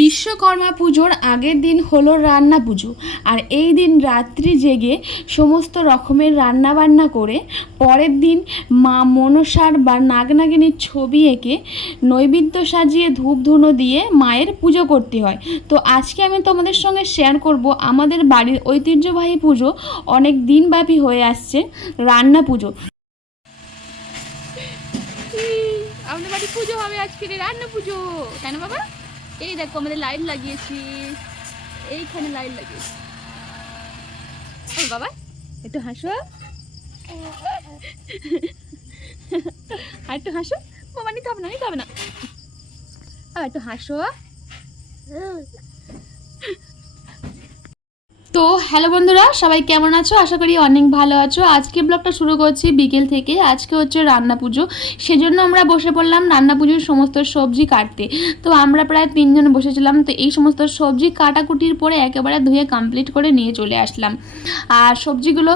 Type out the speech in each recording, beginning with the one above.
বিশ্বকর্মা পুজোর আগের দিন হলো রান্না পুজো। আর এই দিন রাত্রি জেগে সমস্ত রকমের রান্না বান্না করে পরের দিন মা মনসার বা নাগনাগিনীর ছবি এঁকে নৈবেদ্য সাজিয়ে ধূপ ধুনো দিয়ে মায়ের পুজো করতে হয়। তো আজকে আমি তোমাদের সঙ্গে শেয়ার করব আমাদের বাড়ির ঐতিহ্যবাহী পুজো। অনেক দিনব্যাপী হয়ে আসছে রান্না পুজো। আমাদের বাড়ি পুজো হবে আজকে রান্না পুজো। কেন বাবা? এই দেখো আমাদের লাইট লাগিয়েছি। এইখানে লাইট লাগিয়েছি। ও বাবা, একটু হাসো। আর একটু হাসো। বাবা নিতে হবে না, নিতে হবে না। আর একটু হাসো। তো হ্যালো বন্ধুরা, সবাই কেমন আছো? আশা করি অনেক ভালো আছো। আজকে ব্লগটা শুরু করছি বিকেল থেকে। আজকে হচ্ছে রান্না পুজো। সেজন্য আমরা বসে পড়লাম রান্না পুজোর সমস্ত সবজি কাটতে। তো আমরা প্রায় তিনজন বসেছিলাম। তো এই সমস্ত সবজি কাটাকুটির পরে একেবারে ধুয়ে কমপ্লিট করে নিয়ে চলে আসলাম। আর সবজিগুলো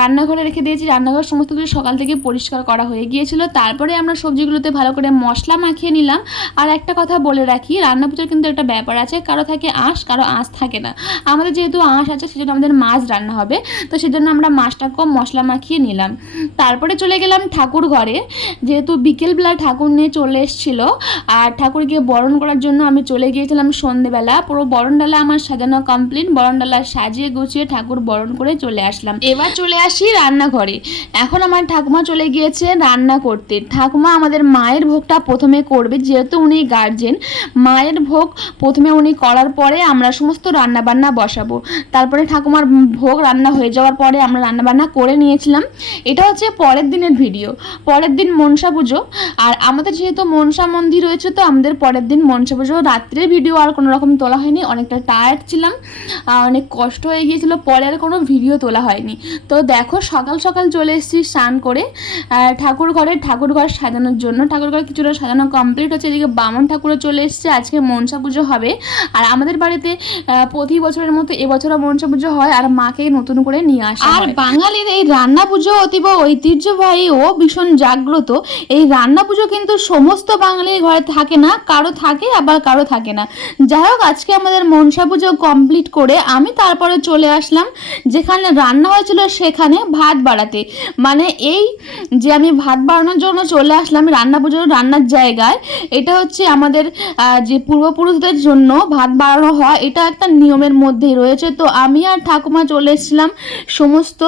রান্নাঘরে রেখে দিয়েছি। রান্নাঘর সমস্ত কিছু সকাল থেকে পরিষ্কার করা হয়ে গিয়েছিল। তারপরে আমরা সবজিগুলোতে ভালো করে মশলা মাখিয়ে নিলাম। আর একটা কথা বলে রাখি, রান্না পুজোর কিন্তু একটা ব্যাপার আছে। কারও থাকে আঁশ, কারও আঁশ থাকে না। আমাদের যেহেতু আঁশ আছে সেজন্য আমাদের মাছ রান্না হবে। তো সেজন্য আমরা মাছটা মশলা মাখিয়ে নিলাম। তারপরে চলে গেলাম ঠাকুর ঘরে। যেহেতু বিকেলবেলা ঠাকুর নিয়ে চলে এসেছিল, আর ঠাকুরকে বরণ করার জন্য আমি চলে গিয়েছিলাম সন্ধেবেলা। পুরো বরণডালা আমার সাজানো কমপ্লিট বরণডালা সাজিয়ে গুছিয়ে ঠাকুর বরণ করে চলে আসলাম। এবার চলে আসি রান্নাঘরে। এখন আমার ঠাকুমা চলে গিয়েছে রান্না করতে। ঠাকুমা আমাদের মায়ের ভোগটা প্রথমে করবে, যেহেতু উনি গার্জেন মায়ের ভোগ প্রথমে উনি করার পরে আমরা সমস্ত রান্না বান্না বসাবো। তারপরে ঠাকুমার ভোগ রান্না হয়ে যাওয়ার পরে আমরা রান্না বান্না করে নিয়েছিলাম। এটা হচ্ছে পরের দিনের ভিডিও পরের দিন মনসা পুজো। আর আমাদের যেহেতু মনসা মন্দির রয়েছে তো আমাদের পরের দিন মনসা পুজো। রাত্রের ভিডিও আর কোনো রকম তোলা হয়নি অনেকটা টায়ার্ড ছিলাম। অনেক কষ্ট হয়ে গিয়েছিল পরে আর কোনো ভিডিও তোলা হয়নি। তো দেখো সকাল সকাল চলে এসেছি স্নান করে। ঠাকুর ঘরে ঠাকুর ঘর সাজানোর জন্য। ঠাকুর ঘর কিছুটা সাজানো কমপ্লিট হচ্ছে এদিকে বামন ঠাকুরও চলে এসেছে। আজকে মনসা পুজো হবে। আর আমাদের বাড়িতে প্রতি বছরের মতো এবছরও মনসা পুজো হয় আর মাকে নতুন করে নিয়ে আসা আর বাঙালির এই রান্না পুজো অতীব ঐতিহ্যবাহী ও ভীষণ জাগ্রত, এই রান্না পুজো কিন্তু সমস্ত বাঙালির ঘরে থাকে না, কারও থাকে আবার কারও থাকে না। যাই হোক, আজকে আমাদের মনসা পুজো কমপ্লিট করে আমি তারপরে চলে আসলাম, যেখানে রান্না হয়েছিল সেখানে ভাত বাড়াতে। মানে এই যে আমি ভাত বাড়ানোর জন্য চলে আসলাম রান্না পুজোর রান্নার জায়গায়, এটা হচ্ছে আমাদের যে পূর্বপুরুষদের জন্য ভাত বাড়ানো হয়, এটা একটা নিয়মের মধ্যেই রয়েছে। তো আমি আর ঠাকুমা চলে এসেছিলাম, সমস্ত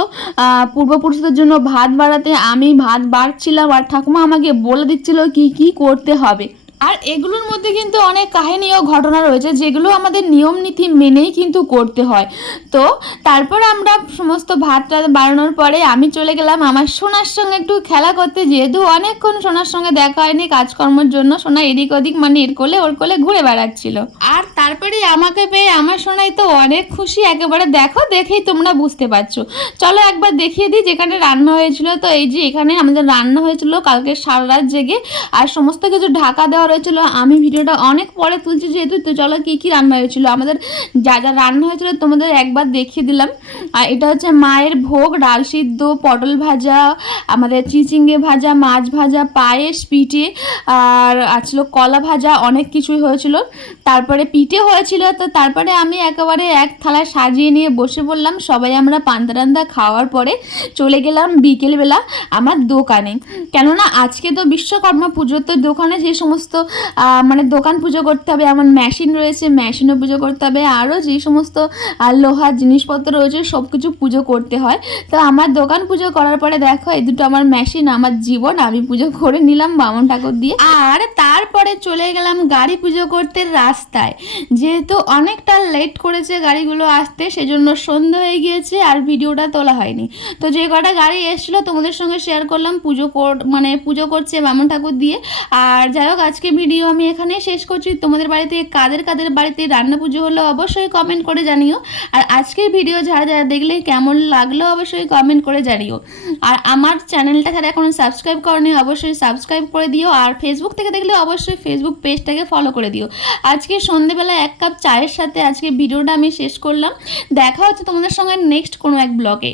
পূর্বপুরুষদের জন্য ভাত বাড়াতে আমি ভাত বাড়ছিলাম আর ঠাকুমা আমাকে বলে দিচ্ছিল কি কি করতে হবে। আর এগুলোর মধ্যে কিন্তু অনেক কাহিনী ও ঘটনা রয়েছে, যেগুলো আমাদের নিয়ম নীতি মেনেই কিন্তু করতে হয়। তো তারপর আমরা সমস্ত ভাত টাত বাড়ানোর পরে আমি চলে গেলাম আমার সোনার সঙ্গে একটু খেলা করতে, যেহেতু অনেকক্ষণ সোনার সঙ্গে দেখা হয়নি কাজকর্মের জন্য, সোনা এদিক ওদিক মানে এর কোলে ওর কোলে ঘুরে বেড়াচ্ছিল। আর তারপরে আমাকে পেয়ে আমার সোনাই তো অনেক খুশি, একেবারে দেখো দেখেই তোমরা বুঝতে পারছ। চলো একবার দেখিয়ে দিই যেখানে রান্না হয়েছিল। তো এই যে এখানে আমাদের রান্না হয়েছিল কালকে সারা রাত জেগে, আর সমস্ত কিছু ঢাকা দেওয়া রয়েছিল আমি ভিডিওটা অনেক পরে তুলছি যেহেতু, তো চলো কী কী রান্না হয়েছিল? আমাদের যা যা রান্না হয়েছিল তোমাদের একবার দেখিয়ে দিলাম। আর এটা হচ্ছে মায়ের ভোগ, ডাল সিদ্ধ, পটল ভাজা, আমাদের চিচিঙ্গে ভাজা, মাছ ভাজা, পায়েস, পিঠে, আর আছিল কলা ভাজা, অনেক কিছুই হয়েছিল। তারপরে পিঠে হয়েছিল, তো তারপরে আমি একেবারে এক থালায় সাজিয়ে নিয়ে বসে পড়লাম। সবাই আমরা পান্তা টান্তা খাওয়ার পরে চলে গেলাম বিকেলবেলা আমার দোকানে। কেননা আজকে তো বিশ্বকর্মা পুজোর তো দোকানে যে সমস্ত মানে দোকান পুজো করতে হবে, এমন মেশিন রয়েছে মেশিনও পুজো করতে হবে, আরও যে সমস্ত লোহার জিনিসপত্র রয়েছে সব কিছু পুজো করতে হয়। তো আমার দোকান পুজো করার পরে দেখো, এই দুটো আমার মেশিন আমার জীবন, আমি পুজো করে নিলাম বামন ঠাকুর দিয়ে। আর তারপরে চলে গেলাম গাড়ি পুজো করতে রাস্তায়। যেহেতু অনেকটা লেট করেছে গাড়িগুলো আসতে, সেজন্য সন্ধ্যা হয়ে গিয়েছে আর ভিডিওটা তোলা হয়নি। তো যে কটা গাড়ি এসেছিল, তোমাদের সঙ্গে শেয়ার করলাম, পুজো কর মানে পুজো করছে বামন ঠাকুর দিয়ে। আর যাই হোক আজকে ভিডিও আমি এখানে শেষ করছি। তোমাদের বাড়িতে কাদের কাদের বাড়িতে রান্না পুজো হলো অবশ্যই কমেন্ট করে জানিও। আর আজকের ভিডিও যারা যারা দেখলে কেমন লাগল অবশ্যই কমেন্ট করে জানিও। আর আমার চ্যানেলটা যারা এখন সাবস্ক্রাইব করনি, অবশ্যই সাবস্ক্রাইব করে দিও। আর ফেসবুক থেকে দেখলে অবশ্যই ফেসবুক পেজটাকে ফলো করে দিও। আজকে সন্ধেবেলা এক কাপ চায়ের সাথে আজকে ভিডিওটা আমি শেষ করলাম। দেখা হচ্ছে তোমাদের সঙ্গে নেক্সট কোনো এক ব্লগে